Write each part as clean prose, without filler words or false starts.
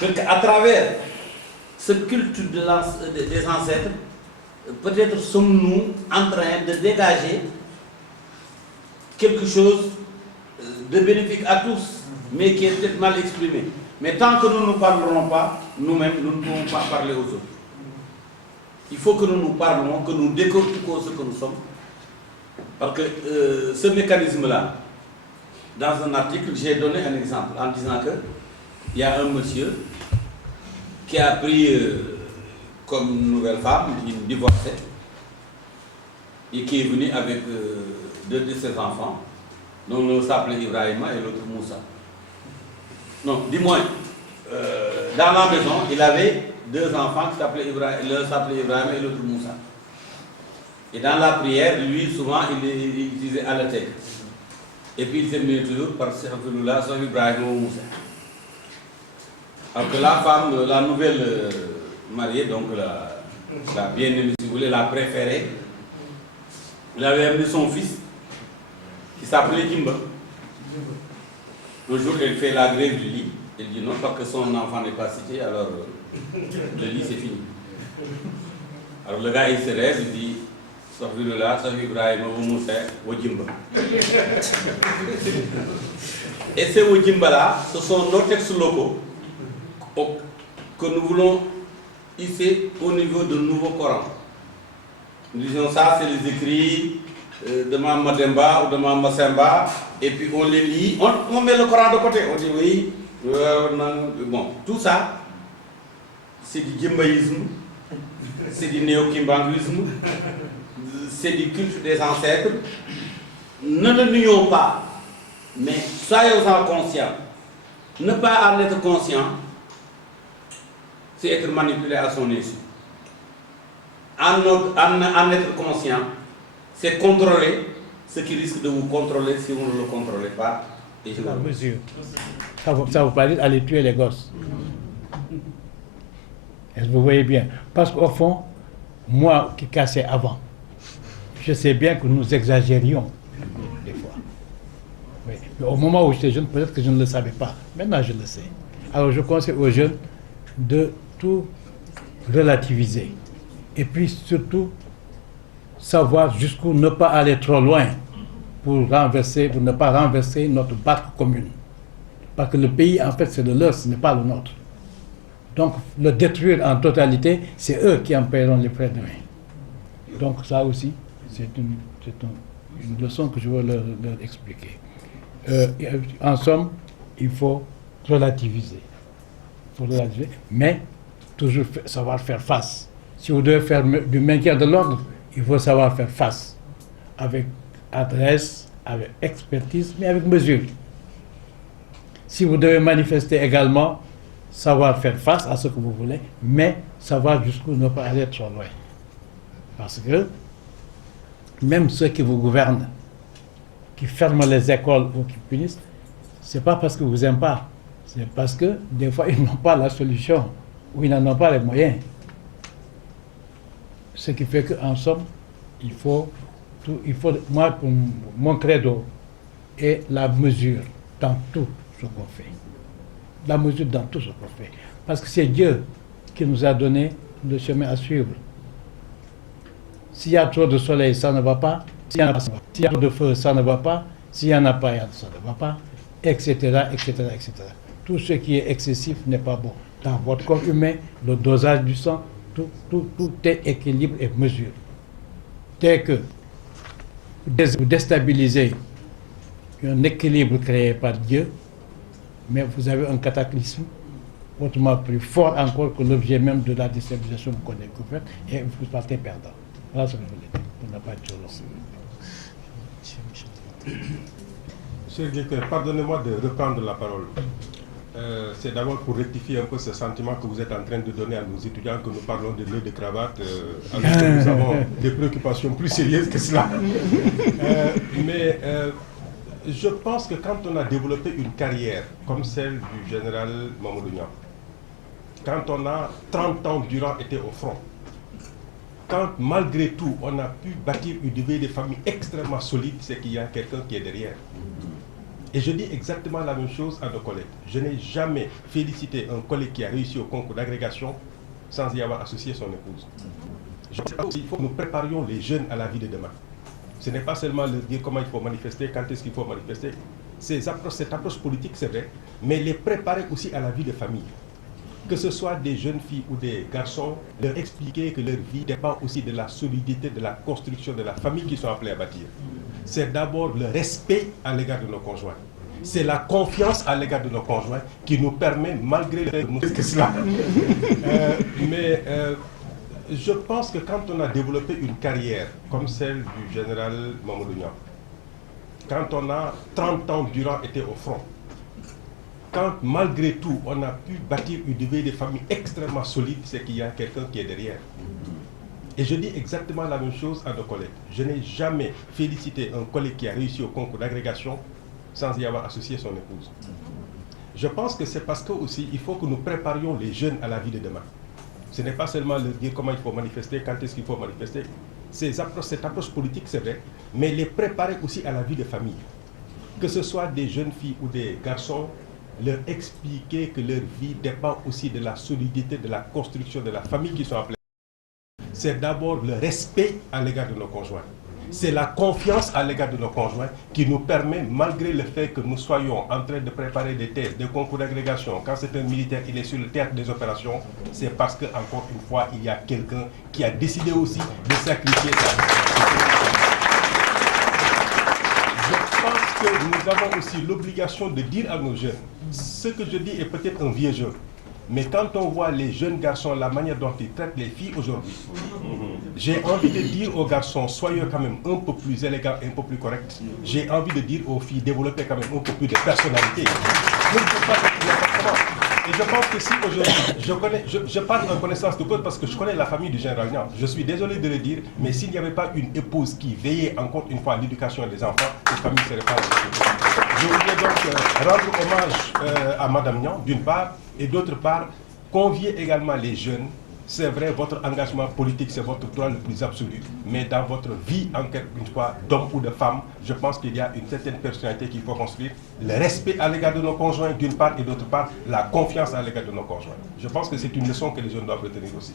qu'à travers ce culte des ancêtres, peut-être sommes-nous en train de dégager quelque chose de bénéfique à tous, mais qui est peut-être mal exprimé. Mais tant que nous ne parlerons pas, nous-mêmes, nous ne pouvons pas parler aux autres. Il faut que nous nous parlons, que nous décortiquons ce que nous sommes. Parce que ce mécanisme-là, dans un article, j'ai donné un exemple en disant qu'il y a un monsieur qui a pris comme nouvelle femme une divorcée et qui est venu avec deux de ses enfants, dont l'un s'appelait Ibrahima et l'autre Moussa. Non, dis-moi, dans la maison, il avait deux enfants qui s'appelaient Ibrahima, l'un s'appelait Ibrahima et l'autre Moussa. Et dans la prière, lui, souvent, il disait Alatek. Et puis il terminait toujours par Saint-Filoula, Saint-Ibrahima ou Moussa. Alors que la femme, la nouvelle mariée, donc la bien-aimée, si vous voulez, la préférée, il avait amené son fils, qui s'appelait Jimba. Un jour, elle fait la grève du lit. Elle dit non, parce que son enfant n'est pas cité, alors le lit c'est fini. Alors le gars il se lève, il dit Safiullah, Safi Ibrahim, Moussa, Wajimba. Et ces Wajimba là, ce sont nos textes locaux que nous voulons hisser au niveau de nouveau Coran. Nous disons ça, c'est les écrits de Mama Demba ou de Mama Semba, et puis on les lit, on met le Coran de côté, on dit oui, bon, tout ça, c'est du djembaïsme, c'est du néo-kimbanguisme, c'est du culte des ancêtres. Ne le nions pas, mais soyons-en conscients. Ne pas en être conscient, c'est être manipulé à son insu. En être conscient, c'est contrôler ce qui risque de vous contrôler si vous ne le contrôlez pas. Et je la mesure. Ça vous paraît aller tuer les gosses. Est-ce que vous voyez bien? Parce qu'au fond, moi qui cassais avant, je sais bien que nous exagérions des fois. Oui. Mais au moment où j'étais jeune, peut-être que je ne le savais pas. Maintenant, je le sais. Alors, je conseille aux jeunes de tout relativiser. Et puis, surtout, savoir jusqu'où ne pas aller trop loin pour ne pas renverser notre barque commune. Parce que le pays, en fait, c'est le leur, ce n'est pas le nôtre. Donc, le détruire en totalité, c'est eux qui en paieront les frais demain. Donc, ça aussi, c'est une leçon que je veux leur expliquer. En somme, il faut relativiser. Mais toujours savoir faire face. Si vous devez faire du maintien de l'ordre, il faut savoir faire face. Avec adresse, avec expertise, mais avec mesure. Si vous devez manifester également, savoir faire face à ce que vous voulez, mais savoir jusqu'où ne pas aller trop loin. Parce que même ceux qui vous gouvernent, qui ferment les écoles ou qui punissent, ce n'est pas parce qu'ils ne vous aiment pas, c'est parce que des fois ils n'ont pas la solution ou ils n'en ont pas les moyens. Ce qui fait qu'en somme, moi, pour mon credo est la mesure dans tout ce qu'on fait. La mesure dans tout ce qu'on fait. Parce que c'est Dieu qui nous a donné le chemin à suivre. S'il y a trop de soleil, ça ne va pas. S'il y a trop de feu, ça ne va pas. S'il n'y en a pas, ça ne va pas. Etc., etc., etc. Tout ce qui est excessif n'est pas bon. Dans votre corps humain, le dosage du sang, tout est équilibre et mesure. Dès que vous déstabilisez un équilibre créé par Dieu, mais vous avez un cataclysme autrement plus fort encore que l'objet même de la déstabilisation que vous faites, et vous partez perdant. Voilà ce que je voulais dire, pour ne pas être trop long. Monsieur le directeur, pardonnez-moi de reprendre la parole. C'est d'abord pour rectifier un peu ce sentiment que vous êtes en train de donner à nos étudiants, que nous parlons de nœuds de cravate, alors que nous avons des préoccupations plus sérieuses que cela. Mais je pense que quand on a développé une carrière comme celle du général Mamadou Niang, quand on a 30 ans durant été au front, quand malgré tout on a pu bâtir une vie de famille extrêmement solide, c'est qu'il y a quelqu'un qui est derrière. Et je dis exactement la même chose à nos collègues. Je n'ai jamais félicité un collègue qui a réussi au concours d'agrégation sans y avoir associé son épouse. Je pense qu'il faut que nous préparions les jeunes à la vie de demain. Ce n'est pas seulement leur dire comment il faut manifester, quand est-ce qu'il faut manifester. Cette approche politique, c'est vrai, mais les préparer aussi à la vie de famille. Que ce soit des jeunes filles ou des garçons, leur expliquer que leur vie dépend aussi de la solidité, de la construction de la famille qu'ils sont appelés à bâtir. C'est d'abord le respect à l'égard de nos conjoints. C'est la confiance à l'égard de nos conjoints qui nous permet, malgré le nous que cela. Je pense que quand on a développé une carrière comme celle du général Mamadou Niang, quand on a 30 ans durant été au front, quand malgré tout on a pu bâtir une vie de famille extrêmement solide, c'est qu'il y a quelqu'un qui est derrière. Et je dis exactement la même chose à nos collègues. Je n'ai jamais félicité un collègue qui a réussi au concours d'agrégation sans y avoir associé son épouse. Je pense que c'est parce que aussi il faut que nous préparions les jeunes à la vie de demain. Ce n'est pas seulement leur dire comment il faut manifester, quand est-ce qu'il faut manifester. Cette approche politique, c'est vrai, mais les préparer aussi à la vie de famille. Que ce soit des jeunes filles ou des garçons, leur expliquer que leur vie dépend aussi de la solidité, de la construction de la famille qu'ils sont appelés. C'est d'abord le respect à l'égard de nos conjoints. C'est la confiance à l'égard de nos conjoints qui nous permet, malgré le fait que nous soyons en train de préparer des thèses, des concours d'agrégation, quand c'est un militaire, il est sur le théâtre des opérations, c'est parce que, encore une fois, il y a quelqu'un qui a décidé aussi de sacrifier sa vie. Je pense que nous avons aussi l'obligation de dire à nos jeunes, ce que je dis est peut-être un vieux jeu, mais quand on voit les jeunes garçons, la manière dont ils traitent les filles aujourd'hui, j'ai envie de dire aux garçons, soyez quand même un peu plus élégants et un peu plus corrects. J'ai envie de dire aux filles, développez quand même un peu plus de personnalité. Je ne veux pas faire n'importe comment. Et je pense que si aujourd'hui, je parle en connaissance de cause parce que je connais la famille du général Niang. Je suis désolé de le dire, mais s'il n'y avait pas une épouse qui veillait encore une fois à l'éducation des enfants, cette famille ne serait pas là. Je voudrais donc rendre hommage à Madame Niang, d'une part, et d'autre part, convier également les jeunes. C'est vrai, votre engagement politique, c'est votre droit le plus absolu, mais dans votre vie, en quelque fois, d'homme ou de femme, je pense qu'il y a une certaine personnalité qu'il faut construire. Le respect à l'égard de nos conjoints, d'une part, et d'autre part, la confiance à l'égard de nos conjoints. Je pense que c'est une leçon que les jeunes doivent retenir aussi.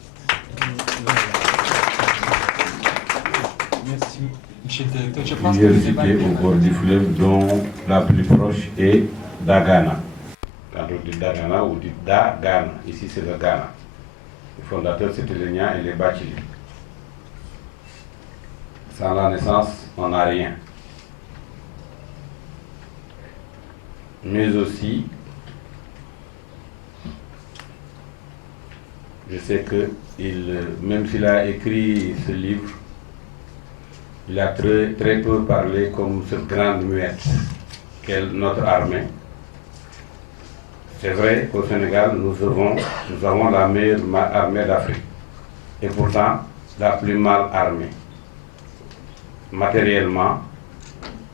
Merci. Monsieur le directeur, je pense que le débat au bord du fleuve dont la plus proche est Dagana. Quand on dit Dagana, on dit Dagana. Ici, c'est le Ghana. Les fondateurs, c'était les Niang et les Bachili. Sans la naissance, on n'a rien. Mais aussi, je sais que, même s'il a écrit ce livre, il a très peu parlé comme cette grande muette qu'est notre armée. C'est vrai qu'au Sénégal, nous avons la meilleure armée d'Afrique. Et pourtant, la plus mal armée. Matériellement,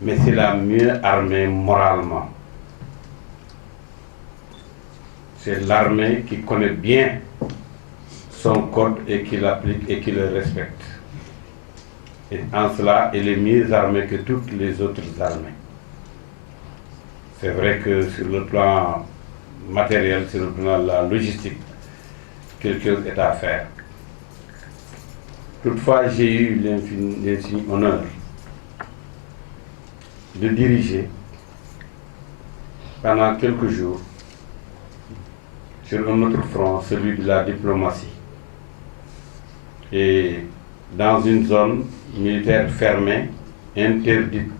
mais c'est la mieux armée moralement. C'est l'armée qui connaît bien son code et qui l'applique et qui le respecte. Et en cela, elle est mieux armée que toutes les autres armées. C'est vrai que sur le plan matériel, sur le plan de la logistique, quelque chose est à faire. Toutefois, j'ai eu l'insigne honneur de diriger pendant quelques jours sur un autre front, celui de la diplomatie. Et dans une zone militaire fermée, interdite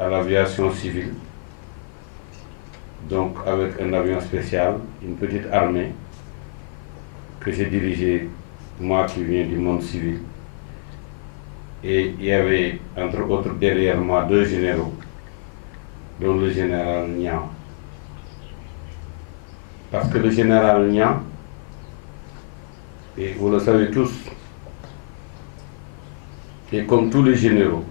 à l'aviation civile, donc avec un avion spécial, une petite armée que j'ai dirigée, moi qui viens du monde civil. Et il y avait, entre autres, derrière moi, 2 généraux, dont le général Niang. Parce que le général Niang, et vous le savez tous, et comme tous les généraux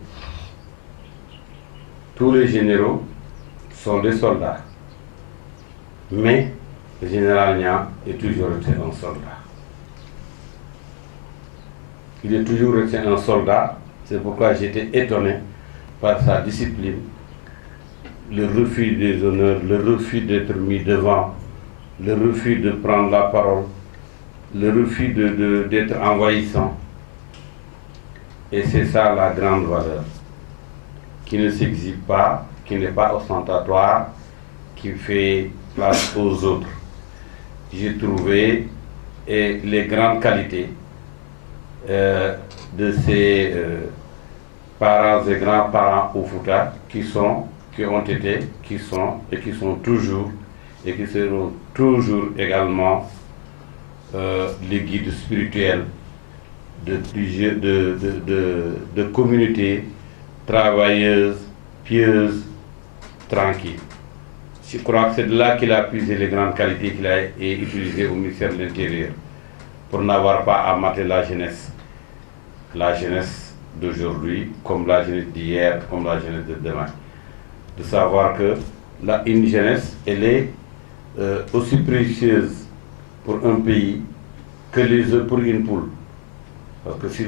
sont des soldats. Mais le général Niang est toujours resté un soldat. Il est toujours resté un soldat, c'est pourquoi j'étais étonné par sa discipline, le refus des honneurs, le refus d'être mis devant, le refus de prendre la parole, le refus d'être envahissant. Et c'est ça la grande valeur, qui ne s'exhibe pas, qui n'est pas ostentatoire, qui fait place aux autres. J'ai trouvé les grandes qualités de ces parents et grands-parents au Fouta qui sont toujours et qui seront toujours également les guides spirituels de communautés travailleuses, pieuses, tranquilles. Je crois que c'est de là qu'il a puisé les grandes qualités qu'il a utilisées au ministère de l'Intérieur pour n'avoir pas à mater la jeunesse d'aujourd'hui, comme la jeunesse d'hier, comme la jeunesse de demain. De savoir que une jeunesse, elle est aussi précieuse pour un pays que les œufs pour une poule. Parce que si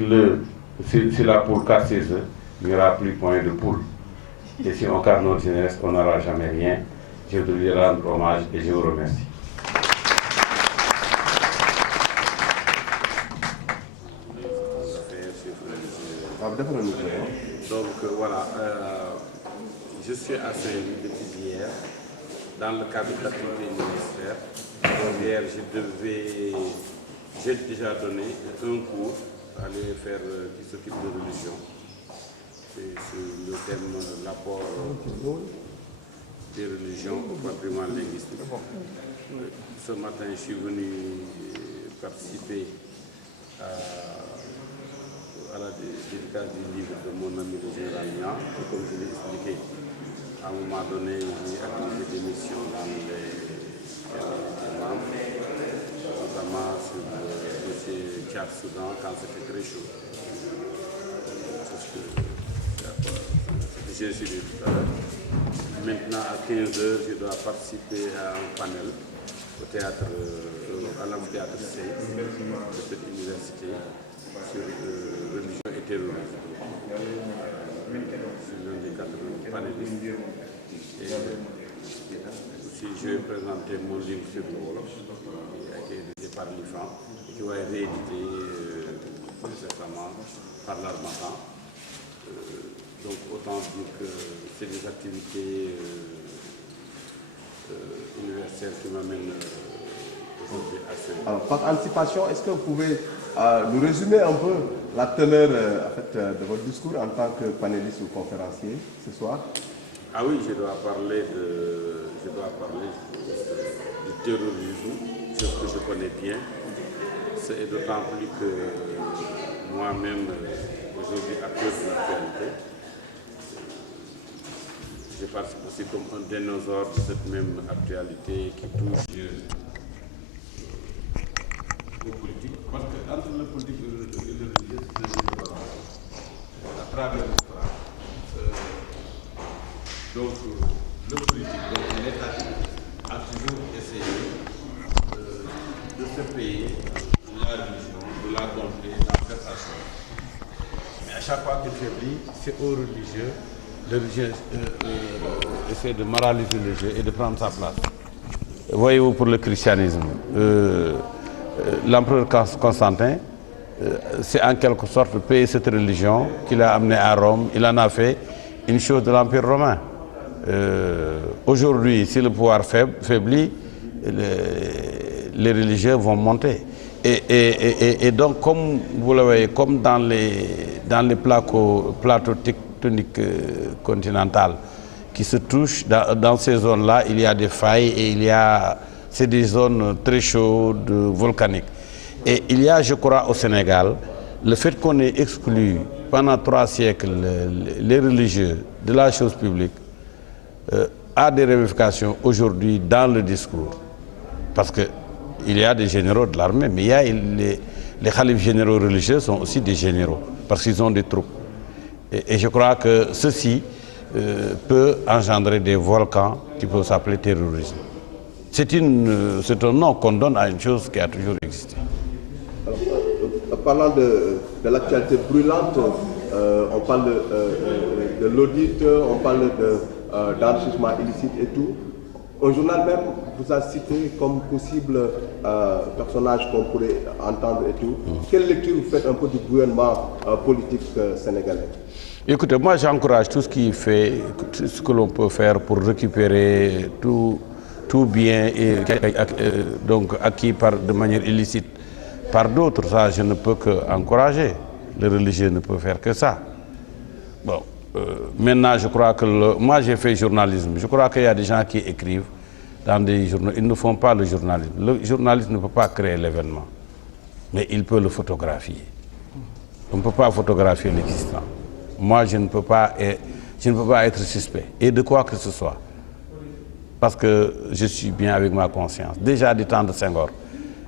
la poule casse ses œufs, il n'y aura plus point de poule. Et si on casse notre jeunesse, on n'aura jamais rien. Je voudrais lui rendre hommage et je vous remercie. Donc voilà, je suis à Saint-Louis depuis hier, dans le cadre de l'activité du ministère. Hier, j'ai déjà donné un cours à l'UFR qui s'occupe de religion. C'est sur le thème l'apport des religions au patrimoine linguistique. Ce matin, je suis venu participer à la dédicace du livre de mon ami le général Niang. Comme je l'ai expliqué, à un moment donné, j'ai activé des missions dans les membres, notamment sur le dossier Tchad-Soudan quand c'était très chaud. J'ai suivi tout à l'heure. Maintenant, à 15h, je dois participer à un panel au théâtre, à l'amphithéâtre C de cette université sur religion et terrorisme. Je suis l'un des 4 panélistes. Et aussi, je vais présenter mon livre sur le Wolof, qui a été édité par l'IFAN et qui va être réédité récemment par l'Harmattan. Donc autant dire que c'est des activités universelles qui m'amènent aujourd'hui à ce... Alors, par anticipation, est-ce que vous pouvez nous résumer un peu la teneur de votre discours en tant que panéliste ou conférencier ce soir? Ah oui, je dois parler du terrorisme, ce que je connais bien. C'est d'autant plus que moi-même, aujourd'hui, acteur de l'actualité, je participe aussi comme un dinosaure de cette même actualité qui touche aux politiques. Parce qu'entre le politique et le religieux, c'est à travers l'histoire. Donc, le politique, donc l'État, a toujours essayé de se payer la religion, de la dompter, de faire sa chose. Mais à chaque fois qu'il faiblit, c'est aux religieux. Le religieux essaie de moraliser le jeu et de prendre sa place. Voyez-vous, pour le christianisme, l'empereur Constantin, c'est en quelque sorte payer cette religion qu'il a amenée à Rome. Il en a fait une chose de l'Empire romain. Aujourd'hui, si le pouvoir faiblit, les religieux vont monter. Et donc, comme vous le voyez, comme dans les plateaux tectoniques continentales qui se touchent, dans ces zones-là, il y a des failles et c'est des zones très chaudes, volcaniques. Et il y a, je crois, au Sénégal, le fait qu'on ait exclu pendant 3 siècles les religieux de la chose publique a des ramifications aujourd'hui dans le discours. Parce qu'il y a des généraux de l'armée, mais il y a les khalifes généraux religieux sont aussi des généraux, parce qu'ils ont des troupes. Et je crois que ceci peut engendrer des volcans qui peuvent s'appeler terrorisme. C'est un nom qu'on donne à une chose qui a toujours existé. Alors, parlant de l'actualité brûlante, on parle de l'audit, on parle d'enrichissement illicite et tout. Un journal même vous a cité comme possible personnage qu'on pourrait entendre et tout. Quelle lecture vous faites un peu du gouvernement politique sénégalais? Écoutez, moi j'encourage tout ce qui fait, tout ce que l'on peut faire pour récupérer tout bien donc acquis de manière illicite par d'autres. Ça, je ne peux qu'encourager. Le religieux ne peut faire que ça. Bon, maintenant, je crois que moi j'ai fait journalisme. Je crois qu'il y a des gens qui écrivent dans des journaux. Ils ne font pas le journalisme. Le journaliste ne peut pas créer l'événement, mais il peut le photographier. On ne peut pas photographier l'existant. Moi, je ne peux pas être suspect, et de quoi que ce soit, parce que je suis bien avec ma conscience. Déjà du temps de Senghor,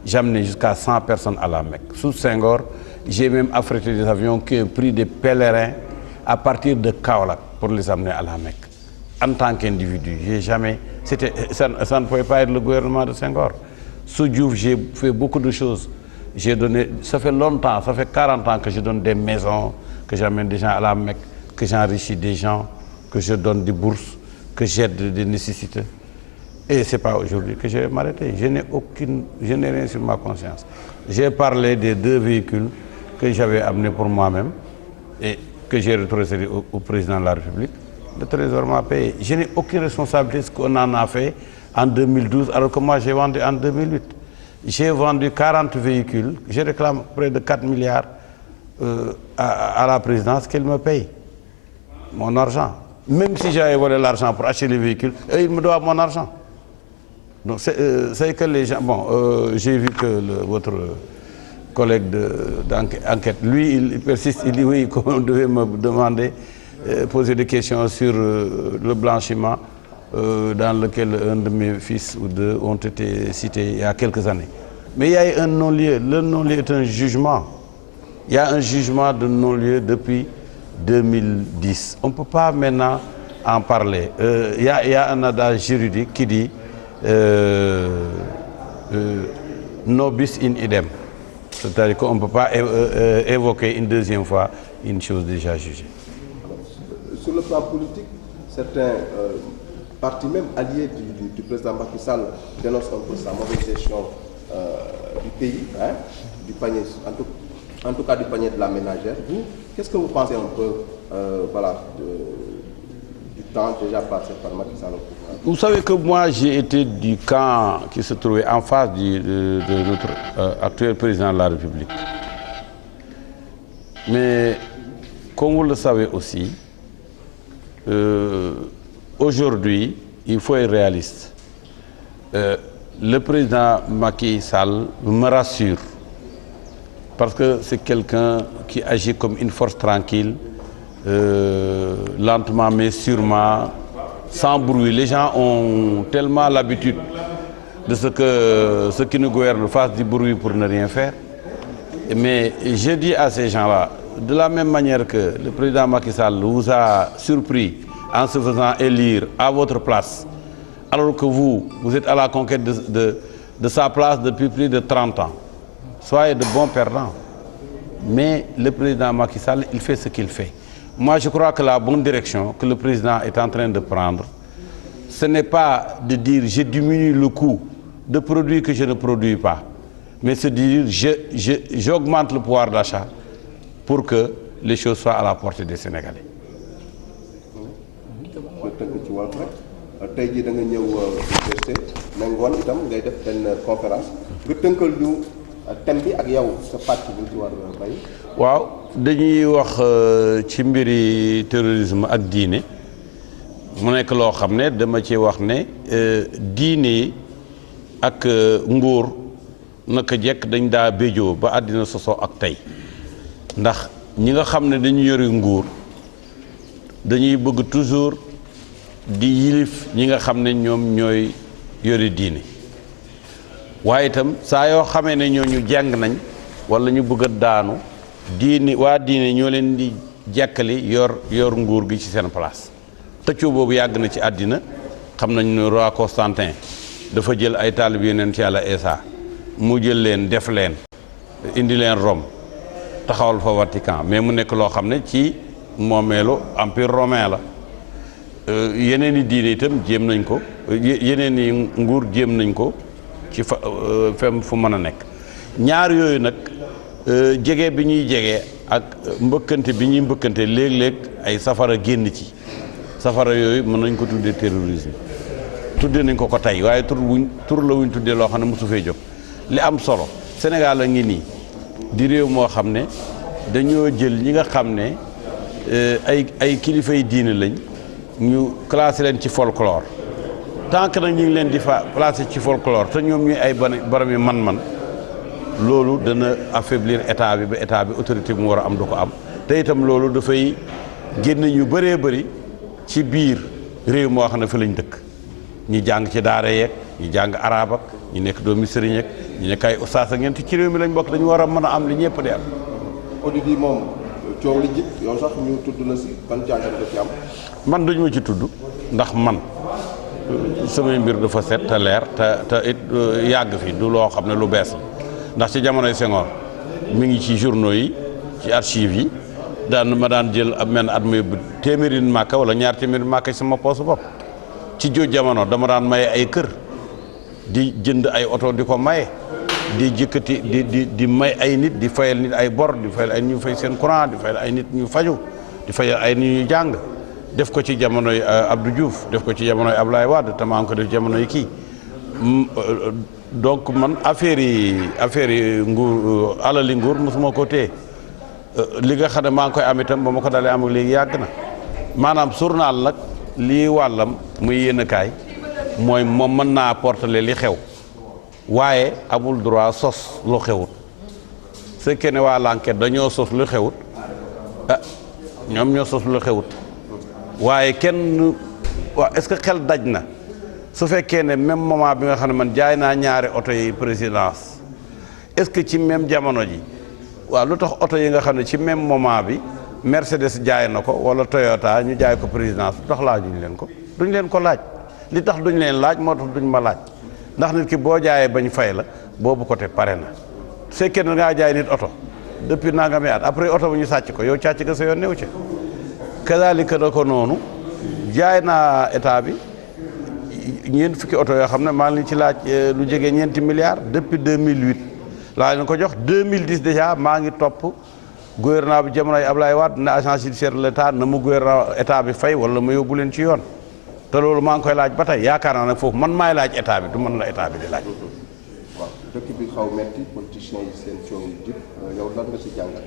j'amenais jusqu'à 100 personnes à la Mecque. Sous Senghor, j'ai même affrété des avions qui ont pris des pèlerins à partir de Kaolack pour les amener à la Mecque. En tant qu'individu, j'ai jamais... Ça ne pouvait pas être le gouvernement de Senghor. Sous Diouf, j'ai fait beaucoup de choses. J'ai donné... Ça fait longtemps, ça fait 40 ans que je donne des maisons, que j'amène des gens à la Mecque, que j'enrichis des gens, que je donne des bourses, que j'aide des nécessités. Et ce n'est pas aujourd'hui que je vais m'arrêter. Je n'ai rien sur ma conscience. J'ai parlé des 2 véhicules que j'avais amenés pour moi-même et que j'ai retrocédés au président de la République. Le Trésor m'a payé. Je n'ai aucune responsabilité de ce qu'on en a fait en 2012, alors que moi j'ai vendu en 2008. J'ai vendu 40 véhicules, je réclame près de 4 milliards à la présidence qu'elle me paye mon argent. Même si j'avais volé l'argent pour acheter les véhicules, ils me doivent mon argent. Donc c'est que les gens... Bon, j'ai vu que votre collègue d'enquête, lui, il persiste, il dit oui, qu'on devait me demander, poser des questions sur le blanchiment dans lequel un de mes fils ou 2 ont été cités il y a quelques années. Mais il y a un non-lieu. Le non-lieu est un jugement. Il y a un jugement de non-lieu depuis 2010. On ne peut pas maintenant en parler. Il y a un adage juridique qui dit nobis in idem. C'est-à-dire qu'on ne peut pas évoquer une deuxième fois une chose déjà jugée. Sur le plan politique, certains partis même alliés du président Macky Sall dénoncent un peu sa mauvaise gestion du pays, hein, du panier, en tout cas du panier de la ménagère. Vous, qu'est-ce que vous pensez un peu du temps déjà passé par Macky Sall au pouvoir? Vous savez que moi j'ai été du camp qui se trouvait en face de notre actuel président de la République. Mais comme vous le savez aussi, aujourd'hui, il faut être réaliste. Le président Macky Sall me rassure parce que c'est quelqu'un qui agit comme une force tranquille, lentement mais sûrement, sans bruit. Les gens ont tellement l'habitude de ce que ceux qui nous gouvernent fassent du bruit pour ne rien faire. Mais je dis à ces gens-là, de la même manière que le président Macky Sall vous a surpris en se faisant élire à votre place, alors que vous êtes à la conquête de sa place depuis plus de 30 ans. Soyez de bons perdants. Mais le président Macky Sall, il fait ce qu'il fait. Moi, je crois que la bonne direction que le président est en train de prendre, ce n'est pas de dire je diminue le coût de produits que je ne produis pas, mais c'est de dire j'augmente le pouvoir d'achat pour que les choses soient à la portée des Sénégalais. tey jii da nga ñëw université mais ngoon itam ngay def benn conférence nga tënkal ñu thème bi ak yow sa pàcc bu ci war a bay. waaw dañuy wax ci mbiri terrorisme ak diine mu nekk loo xam ne dama ci wax ne diine ak nguur naka jekk dañ daa béjoo ba àddina sosoo ak tey ndax ñi nga xam ne dañu yori nguur dañuy bëgg toujours di yilif ñi nga xam ne ñoom ñooy yori diine waaye itam saa yoo xamee ne ñooñu jàng nañ wala ñu bëgg a daanu diine waa diine ñoo leen di jàkkali yor nguur gi ci seen place tëccoo boobu yàgg na ci àddina xam nañ ne roi Constantin dafa jël ay taalib yonent Yàlla Eesa mu jël leen def leen indi leen Rome taxawal fa Vatican mais mu nekk loo xam ne ci moomeelu empire romain la yeneen i diine itam jéem nañ ko yeneen i nguur jéem nañ ko ci fem fu mën a nekk ñaar yooyu nag jege bi ñuy jege ak mbëkkante bi ñuy mbëkkante léeg-léeg ay safara génn ci safara yooyu mën nañ ko tuddee terrorisme tuddee nañ ko tey waaye tur la wuñ tuddee loo xam ne mosu fee jóg li am solo Sénégal a ngi nii di réew moo xam ne dañoo jël ñi nga xam ne ay kilifa yi diine lañ ñu classé leen ci folklore tant que nag ñu ngi leen di fa placé ci folklore te ñoom ñuy ay borom yi man-man loolu dana affaiblir état bi ba état bi autorité bi mu war a am du ko am te itam loolu dafay génn ñu bëree bëri ci biir réew moo xam ne fa lañ dëkk ñi jàng ci daara yeeg ñi jàng arab ak ñi nekk doomi sëriñ ak ñi nekk ay ustaas ak ñeent ci réew mi lañ bokk dañu war a mën a am li ñëpp di am. audit yi moom coow li jib yow sax ñu tudd la si ban jàngat la ci am. man duñu ma ci tudd ndax man samay mbir dafa set te leer te it yàgg fi du loo xam ne lu bees la ndax ci jamonoy Senghor mi ngi ci journaux yi ci archives yi daan jël ab menn at ma yóbbu téeméeri màkka wala ñaar téeméeri màkka ci sama poosu bopp ci jooju jamono dama daan maye ay kër di jënd ay oto di ko maye di jëkkati di may ay nit di fayal nit ay bor di fayal ay nit ñu fay seen courant di fayal ay nit ñu faju di fayal ay nit ñu jàng def ko ci jamonoy Abdou Diouf def ko ci jamonoy Ablaye Wade te maa ngi ko def jamonoy kii donc man affaire yi nguur alali nguur mosuma ko téye li nga xam ne maa ngi koy am itam ba ma ko dalee am ak léegi yàgg na maanaam journal nag lii wàllam muy yéen kaay mooy moom mën naa portale li xew waaye amul droit sos lu xewut su fekkee ne waa l'enquête dañoo sos lu xewut ñoom ñoo sos lu xewut waaye kenn waa est-ce que xel daj na su fekkee ne même moment bi nga xam ne man jaay naa ñaari oto yi présidence est-ce que ci même jamono ji waaw lu tax oto yi nga xam ne ci même moment bi Mercedes jaay na ko wala Toyota ñu jaay ko présidence lu tax laajuñ leen ko duñ leen ko laaj li tax duñ leen laaj moo tax duñ ma laaj ndax nit ki boo jaayee bañ fay la boobu côté pare na su fekkee ne ngaa jaay nit oto depuis nangami at après oto bu ñu sàcc ko yow càcc nga sa yoon new ci kazalika na ko noonu jaay naa état bi ñeent fukki oto yoo xam ne maa ngi ci laaj lu jege ñeenti milliards depuis 2008 laa leen ko jox 2010 déjà maa ngi topp gouvernement bi jamonoy Ablaye Wade na agence judiciaire de l'État na mu gouvernement état bi fay wala ma yóbbu leen ci yoon te loolu maa ngi koy laaj ba tey yaakaar naa nag foofu man maay laaj état bi du man la état bi di laaj. waaw dëkk bi xaw metti politiciens yi seen coow yi jib yow lan nga si jàngat.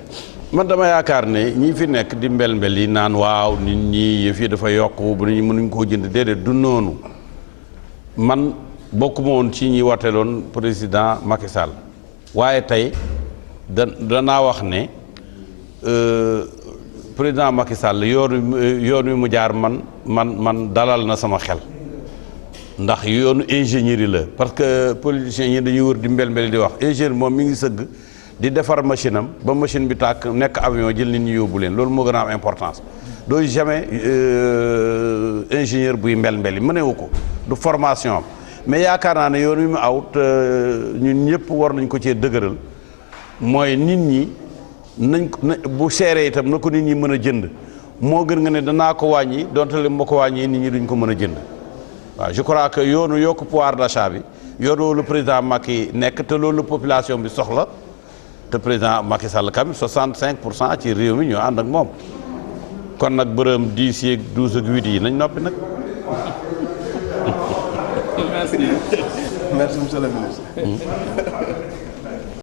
man dama yaakaar ne ñi fi nekk di mbel-mbel yi naan waaw nit ñi yëf yi dafa yokku bu ñu mënuñ koo jënd déedéet du noonu man bokkuma woon ci ñi wateeloon président Macky Sall waaye tey danaa wax ne président Macky Sall yoon wi mu jaar man dalal na sama xel ndax yoonu ingénierie la parce que politiciens yi dañuy wër di mbel-mbel di wax ingénieur moom mi ngi sëgg di defar machine am ba machine bi tàkk nekk avion jël nit ñi yóbbu leen loolu moo gën a am importance doo jamais ingénieur buy mbel-mbel yi mënewu ko du formation am mais yaakaar naa ne yoon wi mu aw ñun ñëpp war nañ ko cee dëgëral mooy nit ñi nañ bu seeree itam na ko nit ñi mën a jënd moo gën nga ne danaa ko wàññi donte li ma ko wàññi nit ñi duñ ko mën a jënd waaw je crois que yoonu yokk pouvoir d'achat bi yoonu lu président Macky nekk te loolu population bi soxla te président Macky Sall kam 65% ci réew mi ñoo ànd ak moom kon nag bërëm 10 yeeg 12 ak 8 yi nañ noppi nag. Merci monsieur le ministre.